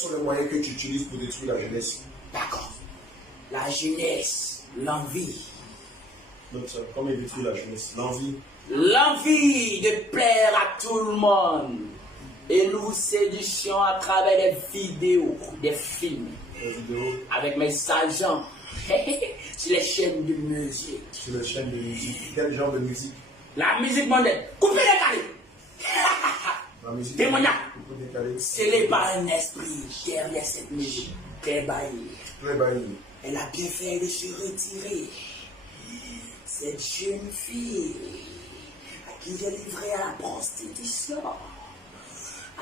sont les moyens que tu utilises pour détruire la jeunesse? D'accord. La jeunesse, l'envie. Donc, comment il détruit la jeunesse? L'envie. L'envie de plaire à tout le monde. Et nous vous séduisions à travers des vidéos, des films. Des vidéos. Avec mes agents. Sur les chaînes de musique. Sur les chaînes de musique. Quel genre de musique? La musique mondaine. Coupez les carrés. La musique. Témoignage. Décalé. Scellé par un esprit derrière cette musique. Très baillie. Très bailli. Elle a bien fait de se retirer. Cette jeune fille à qui j'ai livré à la prostitution.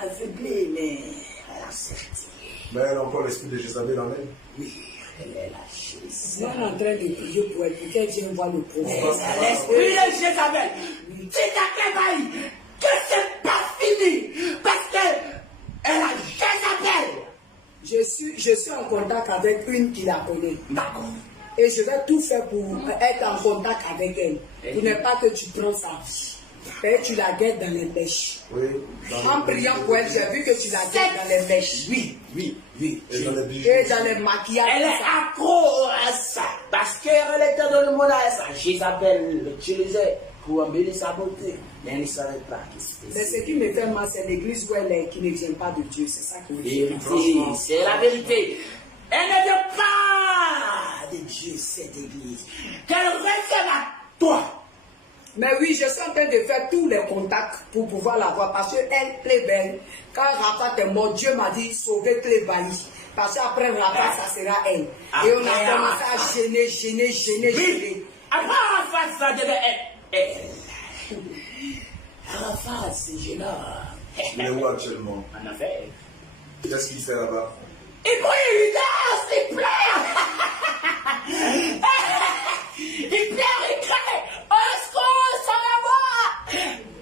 Aveuglée, mais elle a sorti. Mais elle a encore l'esprit de Jézabel en elle. Oui, elle est lâchée. Je suis en train de prier pour elle, pour qu'elle vienne voir le prophète. L'esprit de Jézabel, c'est à Kébaï que c'est pas fini. Parce qu'elle a Jézabel. Je suis en contact avec une qui la connaît. D'accord. Et je vais tout faire pour être en contact avec elle. Pour ne pas que tu prends sa vie. Et tu la guettes dans les mèches. Oui. En priant pour elle, j'ai vu que tu la guettes dans les mèches. Oui. Et dans les bijoux. Et dans les maquillages. Elle est accro à ça. Parce qu'elle était dans le monde à ça. Jézabel l'utilisait pour embellir sa beauté. Mais elle ne savait pas qui c'était. Mais ce qui me fait mal, c'est l'église où elle est, qui ne vient pas de Dieu. C'est ça que je Vérité, c'est la vérité. Elle ne vient pas de Dieu, cette église. Qu'elle réfère à toi. Mais oui, je suis en train de faire tous les contacts pour pouvoir la voir. Parce qu'elle, très belle, quand Rafa est mort, Dieu m'a dit sauver Clébani. Parce qu'après Rafa, ça sera elle. Et on a commencé à gêner. Après Rafa, ça devait être elle. Rafa, c'est gênant. Il est où actuellement? En affaire. Qu'est-ce qu'il fait là-bas? Il brille, il danse, il pleure. Il pleure, il crie. Au secours, sauvez-moi.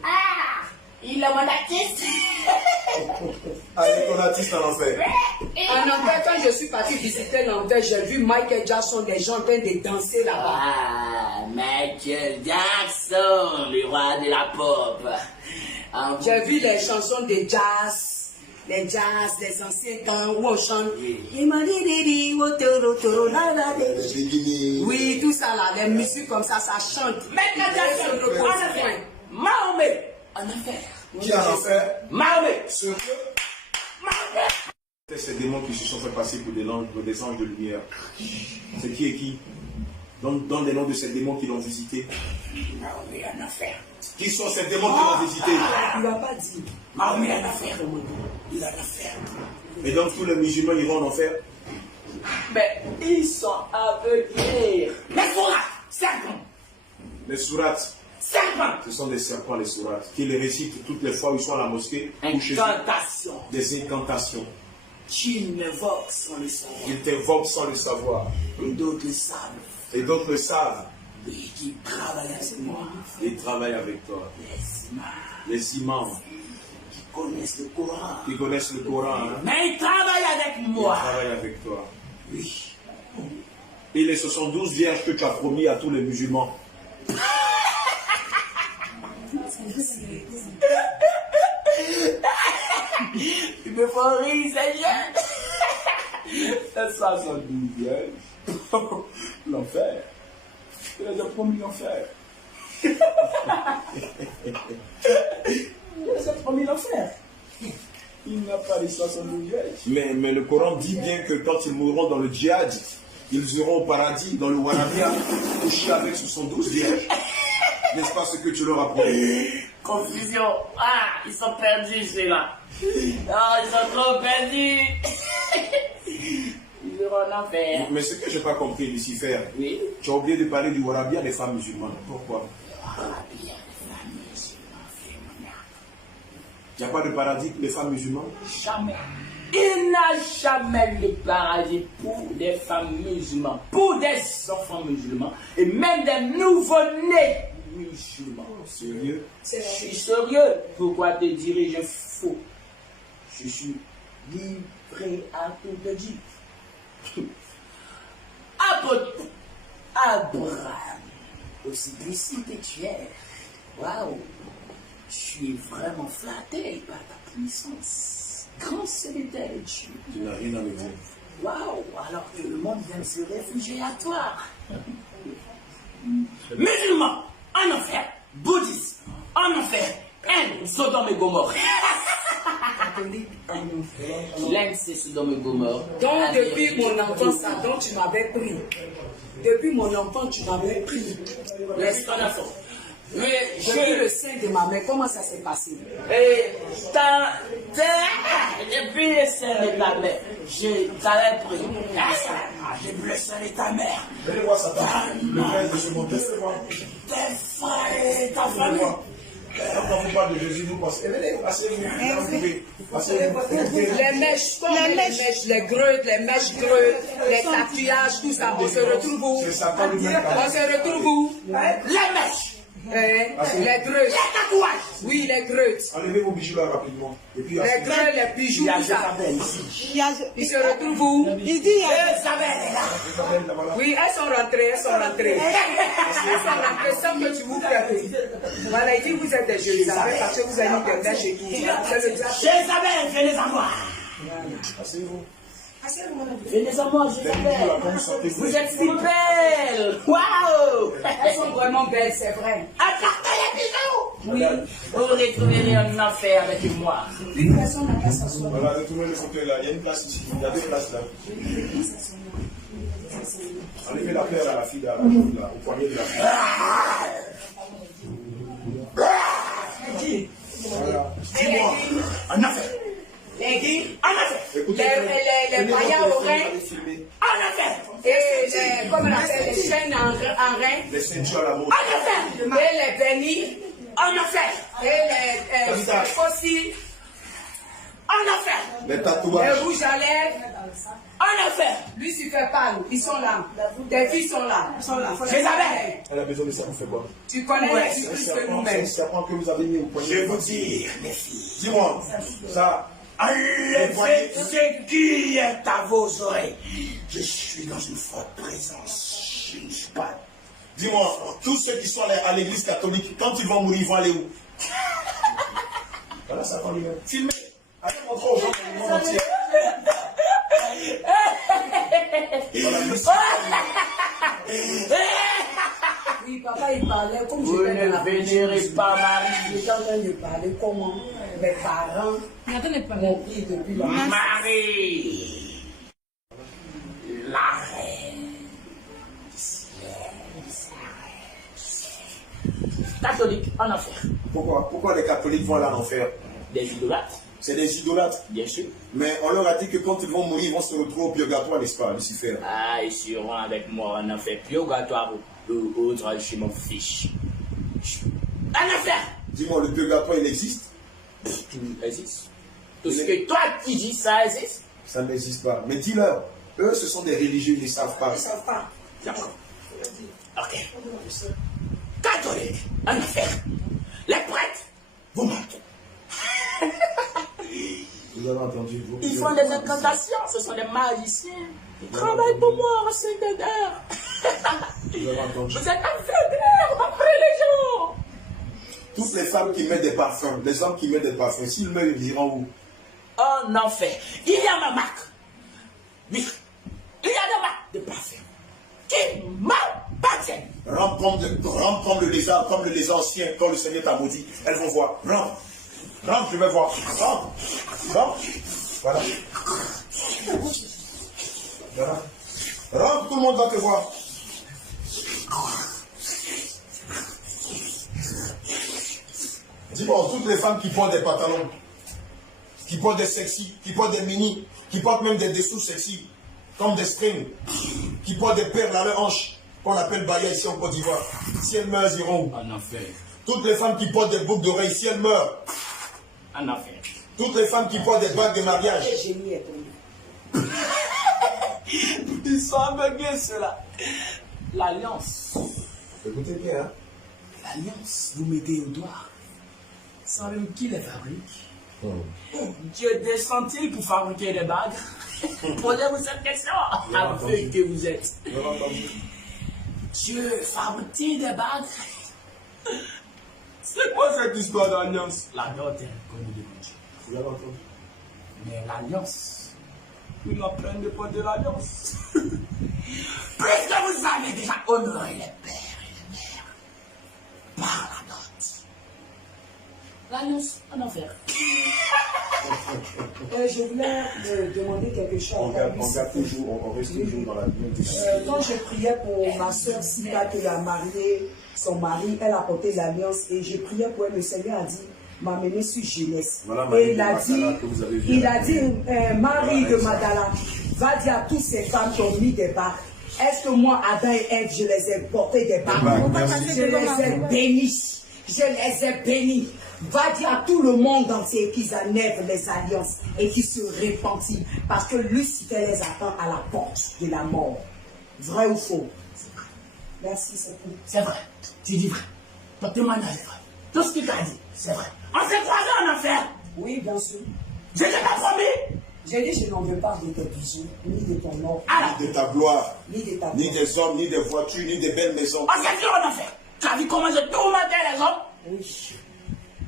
Ah, il est mon artiste. Ah, il est ton artiste en enfer. En enfer, quand je suis partie visiter l'enfer, j'ai vu Michael Jackson, des gens en train de danser là-bas. Ah, Michael Jackson, le roi de la pop. J'ai vu les chansons de jazz. Les jazz, les anciens temps où on chante. Oui, tout ça là, les musiques comme ça chante. Michael Jackson, en enfer. Mahomet, en enfer. Qui en enfer? Mahomet. Sérieux? Mahomet. C'est ces démons qui se sont fait passer pour des anges de lumière. C'est qui et qui? Donne les noms de ces démons qui l'ont visité. Mahomet en enfer. Qui sont ces démons qui l'ont visité? Il ne va pas dire. Mahomet en enfer. Il en enfer. Et donc tous les musulmans iront en enfer? Mais ils sont aveuglés. Les sourates, serpents. Les sourates, Serpents. ce sont des serpents, les sourates, qui les récitent toutes les fois où ils sont à la mosquée. Ou chez eux. Incantation. Des incantations. Qui m'évoque sans le savoir. Ils t'invoquent sans le savoir. Et d'autres le savent. Et d'autres le savent. Oui, qui travaillent avec moi. Ils travaillent avec toi. Les imams. Les imams Qui connaissent le Coran. qui connaissent le Coran, hein, Mais ils travaillent avec ils moi. travaillent avec toi. Oui. Et les 72 vierges que tu as promis à tous les musulmans. Tu me fais rire, ces jeunes. C'est ça, 72 vierges. L'enfer. Il les a promis l'enfer. Il les a promis l'enfer. Il n'a pas les 72 vierges. Mais le Coran dit bien que quand ils mourront dans le djihad, ils iront au paradis, dans le Warabia, couchés avec 72 vierges. N'est-ce pas ce que tu leur as promis? Confusion. Ah, ils sont perdus, ceux-là. Ah, ils sont trop perdus. Ils iront en enfer. Mais ce que je n'ai pas compris, Lucifer, Oui. tu as oublié de parler du Warabia des femmes musulmanes. Pourquoi? Arabia, les femmes musulmanes, fait mon âme. Il n'y a pas de paradis pour les femmes musulmanes? Jamais. Il n'a jamais de paradis pour des femmes musulmanes, pour des enfants musulmans et même des nouveau-nés musulmans. Sérieux? Je suis sérieux. Pourquoi te dirais-je faux? Je suis livré à tout te dire. Abraham, aussi puissant que tu es, waouh, je suis vraiment flatté par ta puissance. grand serviteur de Dieu. Tu n'as rien à me dire. Waouh, alors que le monde vient de se réfugier à toi. Musulmans, en enfer. Bouddhistes, en enfer. Inde, Sodome et Gomorre. Catholique, en enfer. L'Inde, c'est Sodome et Gomorre. Donc, depuis mon enfance, ça, donc tu m'avais pris. Depuis mon enfant, tu m'avais pris. Laisse ton enfant. Mais Depuis le sein de ma mère, comment ça s'est passé? Depuis le sein de ta mère, je t'avais pris. J'ai vu le sein de ta mère. Venez voir Satan. Le reste de ce monde. Venez voir. Tes frères et ta famille. Quand on vous parle de Jésus, vous pensez. Venez, passez-vous. Passez-vous. Les mèches, les greutes, les mèches greutes, les tatouages, tout ça, on se retrouve où? C'est Satan lui-même. On se retrouve où? Les mèches. Les greutes. Les tatouages. Oui, les greutes. Enlevez vos bijoux là rapidement. Et puis, Les greutes, les bijoux, tout ça. Ils se retrouvent où? Il dit, Isabelle est là. Isabelle, là, voilà. Oui, elles sont rentrées, elles sont rentrées. Elles sont rentrées sans que tu vous préviennes. Voilà, il dit vous êtes des Jérusalem parce que vous avez mis des mèches et tout. C'est le diable. Isabelle, venez à moi. Asseyez-vous. Venez à moi, Isabelle. Vous êtes si belle. Waouh. Elles sont vraiment belles, c'est vrai. Apportez les bijoux. Oui. Vous retrouverez un enfer avec moi. Une personne n'a qu'à s'asseoir. Voilà, retournez le fauteuil là. Il y a une place ici. Il y a deux places là. Enlevez la paire à la fille là, au poignet de la fille. Voilà. Dis-moi. Un enfer. Les guides, Écoutez, les païens au rein, Un enfer. et les, comment on appelle, les chaînes en rein, les ceintures à la mode. Un enfer. et les vernis, Un enfer. et les aussi, Un enfer. Les les tatouages. rouges à lèvres. Un enfer. Lucifer parle, ils sont là. Tes filles sont là. Isabelle. Elle a besoin de ça, vous faites quoi? Tu connais Ouais, les plus C'est que un nous-mêmes. serpent que vous avez mis au poignet. Je vais vous dire, mes filles. Dis-moi, ça. Enlevez ce qui est à vos oreilles. Je suis dans une forte présence. Je ne suis pas. Dis-moi, tous ceux qui sont à l'église catholique, quand ils vont mourir, ils vont aller où? Voilà, ça prend lui-même. Filmez. Allez montrer aux gens dans le monde entier. Voilà, Oui, papa, il parlait comme Vous je vais dans ne la vénérez pas Marie. Il était en train de parler comment mes parents m'ont pris depuis la Marie. La reine. Catholique en enfer. Pourquoi les catholiques vont aller en enfer? Des idolâtres, C'est des idolâtres. bien sûr. Mais on leur a dit que quand ils vont mourir, ils vont se retrouver au purgatoire, n'est-ce pas, Lucifer? Ah, ils seront avec moi en enfer. Purgatoire ou autre, je m'en fiche. En enfer. Dis-moi, le purgatoire, il existe? Tout existe. Tout ce que toi tu dis, ça existe. Ça n'existe pas. Mais dis-leur, eux, ce sont des religieux, ils ne savent pas. Ils ne savent pas. D'accord. Ok. Catholique, en enfer. Les prêtres, vous mentez. Vous avez entendu? Ils font des incantations, ce sont des magiciens. Ils travaillent pour moi en 5 heures. Vous avez entendu? Vous êtes aveugles, après les gens. Toutes les femmes qui mettent des parfums, les hommes qui mettent des parfums, s'ils meurent, ils iront où? En enfer. Il y a ma marque. Oui. Il y a des marques de parfum qui m'appartiennent. Rampe comme le lézard ancien, quand le Seigneur t'a maudit. Elles vont voir. Rampe, je vais voir. Rampe. Voilà. Voilà. Rampe, tout le monde va te voir. Dis-moi, toutes les femmes qui portent des pantalons, qui portent des sexy, qui portent des mini, qui portent même des dessous sexy, comme des strings, qui portent des perles à leur hanche, qu'on appelle baya ici en Côte d'Ivoire. Si elles meurent, elles iront où? En enfer. Toutes les femmes qui portent des boucles d'oreilles, si elles meurent. En enfer. Toutes les femmes qui portent des bagues de mariage. Le génie est tombé. Ils sont aveuglés, ceux-là. L'alliance. Écoutez bien, hein. L'alliance, vous mettez au doigt. Sans même qui les fabrique. Dieu descend-il pour fabriquer des bagues? Posez-vous cette question. Aveugle que vous êtes. Vous avez entendu? Dieu fabrique-t-il des bagues? C'est quoi cette histoire d'alliance? La dot est connue de Dieu. Vous avez entendu? Mais l'alliance, il a plein de points de l'alliance. Puisque vous avez déjà honoré les pères et les mères par la dot, l'alliance en enfer. Je voulais demander quelque chose. On reste toujours dans la même discussion. Quand je priais pour ma soeur Sika qui a marié son mari, elle a porté l'alliance et je priais pour elle, le Seigneur a dit, m'amener sur Jeunesse. Voilà, et il a dit, Marie de Magdala, va dire à toutes ces femmes qui ont mis des bagues. Est-ce que moi, Adam et Ève, je les ai portés des bagues? Je les ai bénis. Je les ai bénis. Va dire à tout le monde entier qu'ils enlèvent les alliances et qu'ils se repentissent parce que Lucifer les attend à la porte de la mort. Vrai ou faux? Merci, c'est tout. C'est vrai. Tu dis vrai. Ton témoignage est vrai. Tout ce qu'il t'a dit, c'est vrai. On s'est croisés en enfer. Oui, bien sûr. Je t'ai pas promis. J'ai dit, je n'en veux pas de tes bijoux, ni de ton or, Ni de ta gloire, ni de ta ni des hommes, ni des voitures, ni des belles maisons. On s'est dit en enfer. Tu as vu comment je tourmentais les hommes? Oui,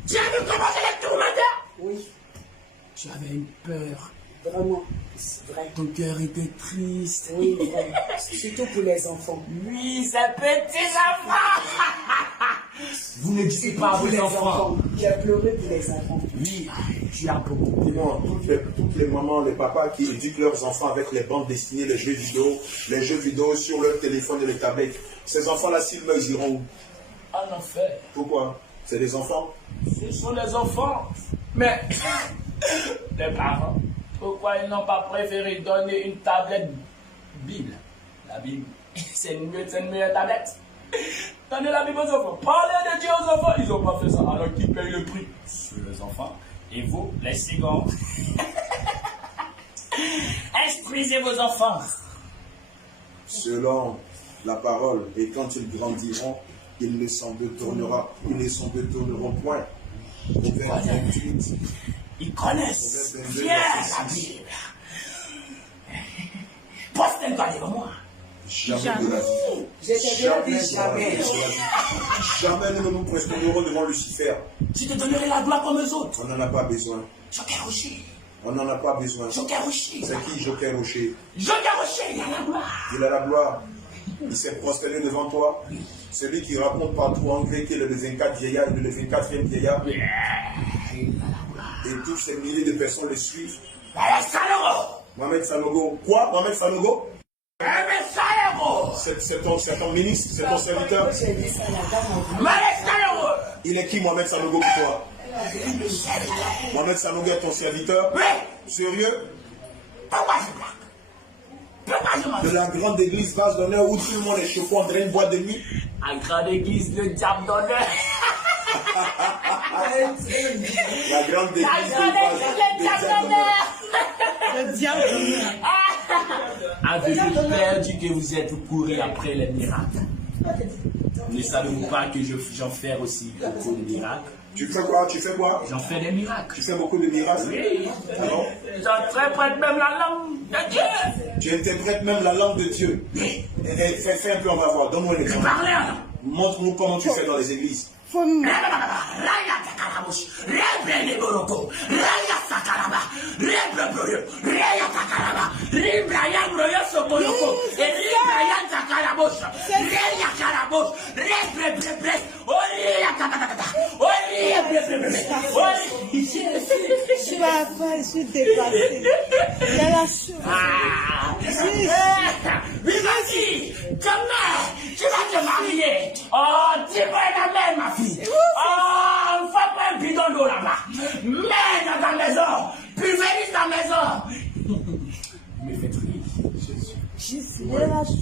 Tu as vu comment je les tourmentais? oui, Tu avais une peur. vraiment, c'est vrai. Ton cœur était triste. Oui, vraiment. Surtout pour les enfants. Oui, ces petits enfants. Vous ne dites pas à Pour vos les enfants. J'ai pleuré pour les enfants. Oui, tu as beaucoup de Non, toutes les mamans, les papas qui éduquent leurs enfants avec les bandes dessinées, les jeux vidéo sur leur téléphone et les tablettes. Ces enfants-là, s'ils meurent, ils iront où? En enfer. Pourquoi? C'est des enfants? Ce sont les enfants. Mais les parents, pourquoi ils n'ont pas préféré donner une tablette Bible? La Bible, c'est une meilleure tablette. Donnez la Bible aux enfants. Parlez de Dieu aux enfants. Ils n'ont pas fait ça. Alors qu'ils payent le prix sur les enfants. Et vous, les seconds, instruisez vos enfants. Selon la parole, et quand ils grandiront, ils ne s'en détourneront point. Proverbe 28. Ils connaissent bien la Bible. Postez-toi devant moi. Jamais de la vie. Je t'ai bien dit jamais. Jamais nous ne nous présenterons devant Lucifer. Je te donnerai la gloire comme eux autres. On n'en a pas besoin. Joker Rocher. On n'en a pas besoin. Joker Rocher. C'est qui Joker Rocher? Joker Rocher, il a la gloire. Il a la gloire. Il s'est prosterné devant toi. Celui qui raconte partout en grec qu'il est le 24 vieillard, le 24e vieillard. Et tous ces milliers de personnes le suivent. Mohamed Sanogo. Quoi? Mohamed Sanogo? C'est ton ministre, c'est ton serviteur. Il est qui Mohamed Sanogo pour toi? Mohamed Sanogo est ton serviteur? Oui. Sérieux? Pourquoi je blague? Pourquoi je m'en De la grande église Vase d'honneur où tout le monde est chauffé en drain de boîte de nuit? À grande église, le diable d'honneur. La grande église La grande église, le diable d'honneur. Le diable. Avez-vous perdu que vous êtes couru après les miracles? Ne savez-vous pas que j'en fais aussi beaucoup de miracles? Tu fais quoi? Tu fais quoi? J'en fais des miracles. Tu fais beaucoup de miracles? Oui. Alors? J'interprète même la langue de Dieu. Tu interprètes même la langue de Dieu. Oui. Fais un peu, on va voir. Donne-moi un exemple. Parlez alors. Montre-nous comment tu fais dans les églises. Je suis dépassée. Il y a la chose. Vas-y, tu vas te marier. Oh, tu vas la même, ma fille. Oh, fais-moi un bidon d'eau là-bas. Mets dans ta maison. Pulvérise ta maison. Me faites rire. Jésus, il y a la chose.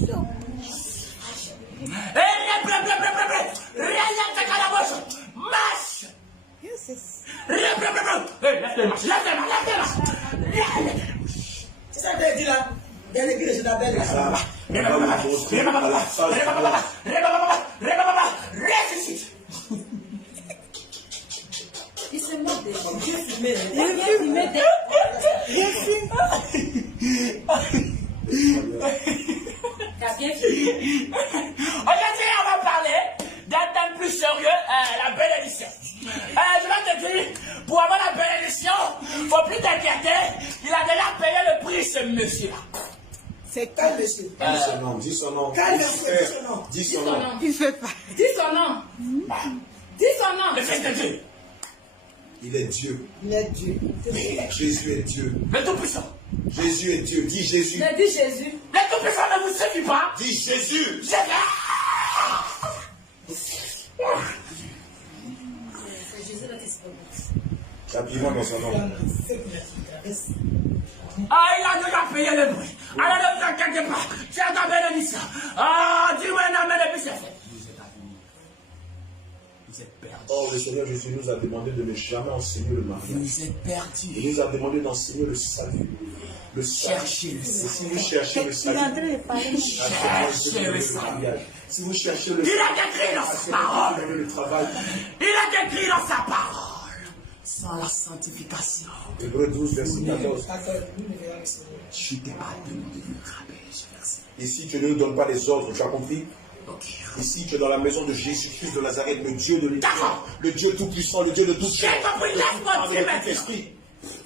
Rien ta calaboche. Marche. Lève-les-marche. C'est ça que tu dis là. Dans l'église, je t'appelle. Ressuscite. Il se moque des gens. Dieu filmait. Je suis. Aujourd'hui, on va parler d'un thème plus sérieux, la bénédiction. Je vais te dire, pour avoir la bénédiction, il ne faut plus t'inquiéter ce monsieur-là? C'est quel monsieur? Dis son nom, dis son nom. Quel monsieur? Dis son nom. Dis son nom. Il fait pas. Dis son nom. Dis son nom. Le Fils de Dieu. Il est Dieu. Il est Dieu. Jésus est Dieu. Le Tout-Puissant. Jésus est Dieu. Dis Jésus. Je dis Jésus. Le Tout-Puissant ne vous suffit pas. Dis Jésus. Je vais. Habille-moi dans son nom. Ah, il a déjà payé le bruit. Alors ne vous inquiétez pas. J'ai ta bénédiction. Ah, dis-moi un amen et puis c'est fait. Vous êtes perdus. Oh, le Seigneur Jésus nous a demandé de ne jamais enseigner le mariage. Vous êtes perdus. Il nous a demandé d'enseigner le salut. Le salut. Cherchez le Et salut. si vous cherchez le Il est salut, en train de parler. cherchez le mariage. Si vous cherchez le Il salut, a écrit dans sa parole. le travail. Il a écrit dans sa parole. Sans la sanctification, Hébreux 12, verset 14. je t'ai pas demandé de me rappeler ce verset. Ici, tu ne nous donnes pas les ordres, tu as compris? Ok. Ici, tu es dans la maison de Jésus-Christ de Nazareth, le Dieu de l'Éternel, D'accord. le Dieu tout-puissant, le Dieu de tout J'ai compris, laisse-moi dire maintenant. esprit.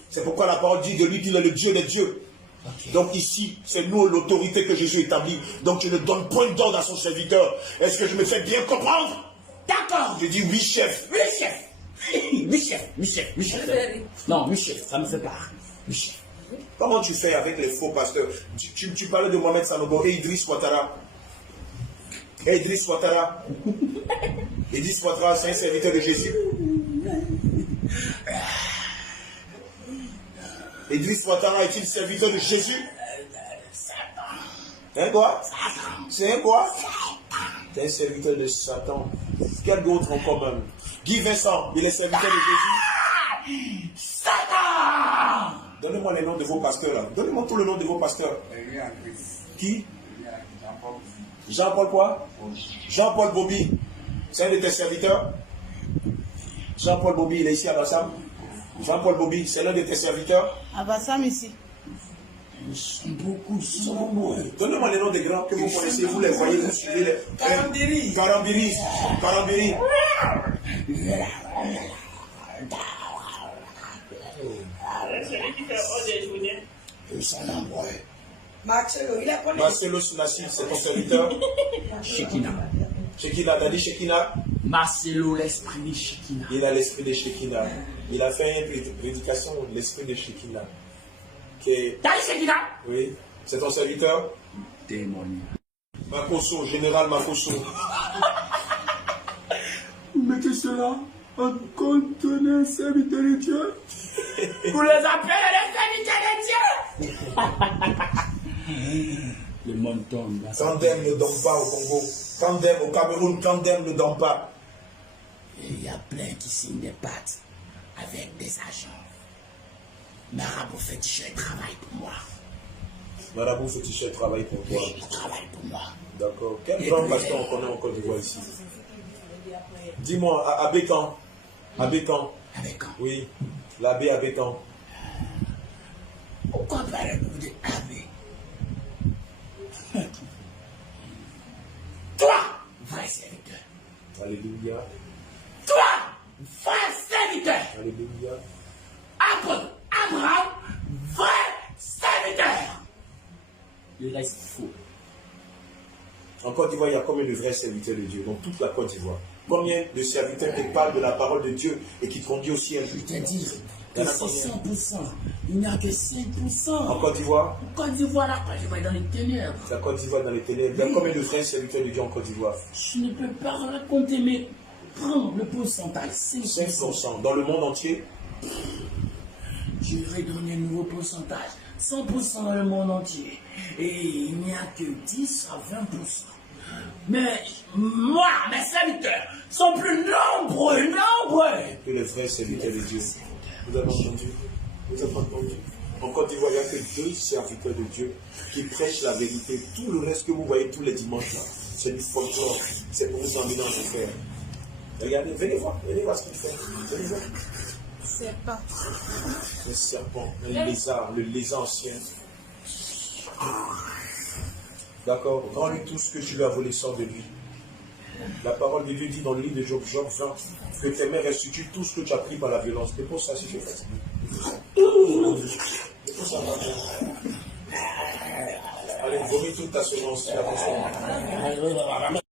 C'est pourquoi la parole dit de lui qu'il est le Dieu des dieux. Ok. Donc ici, c'est nous l'autorité que Jésus établit. Donc tu ne donnes point d'ordre à son serviteur. Est-ce que je me fais bien comprendre? D'accord. Je dis oui, chef. Oui, chef. Oui, chef. Oui, chef. Oui, chef. Non, oui, chef. Ça me fait pas. Oui, chef. Comment tu fais avec les faux pasteurs? Tu parlais de Mohamed Sanogo et Idriss Ouattara. Et Idriss Ouattara. Idriss Ouattara, c'est un serviteur de Jésus. Idriss Ouattara est-il serviteur de Jésus? Hein, quoi? C'est un quoi? C'est un serviteur de Satan. Quel d'autre encore même? Guy Vincent, il est serviteur de Jésus. Satan! Donnez-moi les noms de vos pasteurs là. Donnez-moi tout le nom de vos pasteurs. Qui? Jean-Paul quoi? Jean-Paul Bobby. C'est un de tes serviteurs? Jean-Paul Bobby, il est ici à Bassam. Jean-Paul Bobby, c'est l'un de tes serviteurs? À Bassam ici. Nous sommes beaucoup nombreux. Donnez-moi les noms des grands que vous connaissez, vous les voyez, vous suivez les. Karambiri. Karambiri. Karambiri. Ils sont nombreux. Marcelo, il est connu. Marcelo Sunassi, c'est ton serviteur? Shekinah. Shekinah, t'as dit Shekinah? Marcelo, l'esprit de Shekinah. Il a l'esprit de Shekinah. Il a fait une prédication de l'esprit de Shekinah. T'as dit Shekinah? Oui, c'est ton serviteur? Démoniaque. Makoso, général Makoso. Vous mettez cela en compte d'un serviteur de Dieu? Vous les appelez les serviteurs de Dieu? Le monde tombe. Kandem ne donne pas au Congo. Kandem au Cameroun, Kandem ne donne pas. Il y a plein qui signent des pactes avec des agents. Marabout féticheur travaille pour moi. Marabout féticheur travaille pour toi. Il travaille pour moi. D'accord. Quel grand pasteur on connaît en Côte d'Ivoire ici? Dis-moi, à Bécan. À Bécan. Avec quand? Oui, l'abbé à Bécan. Pourquoi parlez-vous de abbé? Toi, vrai serviteur. Alléluia. Toi, vrai serviteur. Alléluia. Apôtre Abraham, vrai serviteur. Le reste faux. En Côte d'Ivoire, il y a combien de vrais serviteurs de Dieu dans toute la Côte d'Ivoire? Combien de serviteurs qui parlent de la parole de Dieu et qui te conduisent au ciel? Je te dis que c'est 100%. Il n'y a que 5%. En Côte d'Ivoire? En Côte d'Ivoire, là, quand je vais dans les ténèbres. La Côte d'Ivoire dans les ténèbres. Il y a combien de vrais serviteurs de Dieu en Côte d'Ivoire? Je ne peux pas raconter, mais prends le pourcentage. 5%. 5%. Dans le monde entier? Je vais donner un nouveau pourcentage. 100% dans le monde entier. Et il n'y a que 10 à 20%. Mais moi, mes serviteurs sont plus nombreux Que les vrais serviteurs de Dieu. Vous avez entendu? Vous avez entendu? En Côte d'Ivoire, il n'y a que 2 serviteurs de Dieu qui prêchent la vérité. Tout le reste que vous voyez tous les dimanches, là, c'est du folklore. C'est pour vous emmener en enfer. Regardez, venez voir ce qu'il fait. Venez voir. C'est pas. Le serpent, le lézard ancien. D'accord? Rends-lui tout ce que tu lui as volé, sort de lui. La parole de Dieu dit dans le livre de Job, Job 20, que tes mains restituent tout ce que tu as pris par la violence. C'est pour ça si je fais ça. C'est pour ça. Vomis toute ta semence, tu la consommes.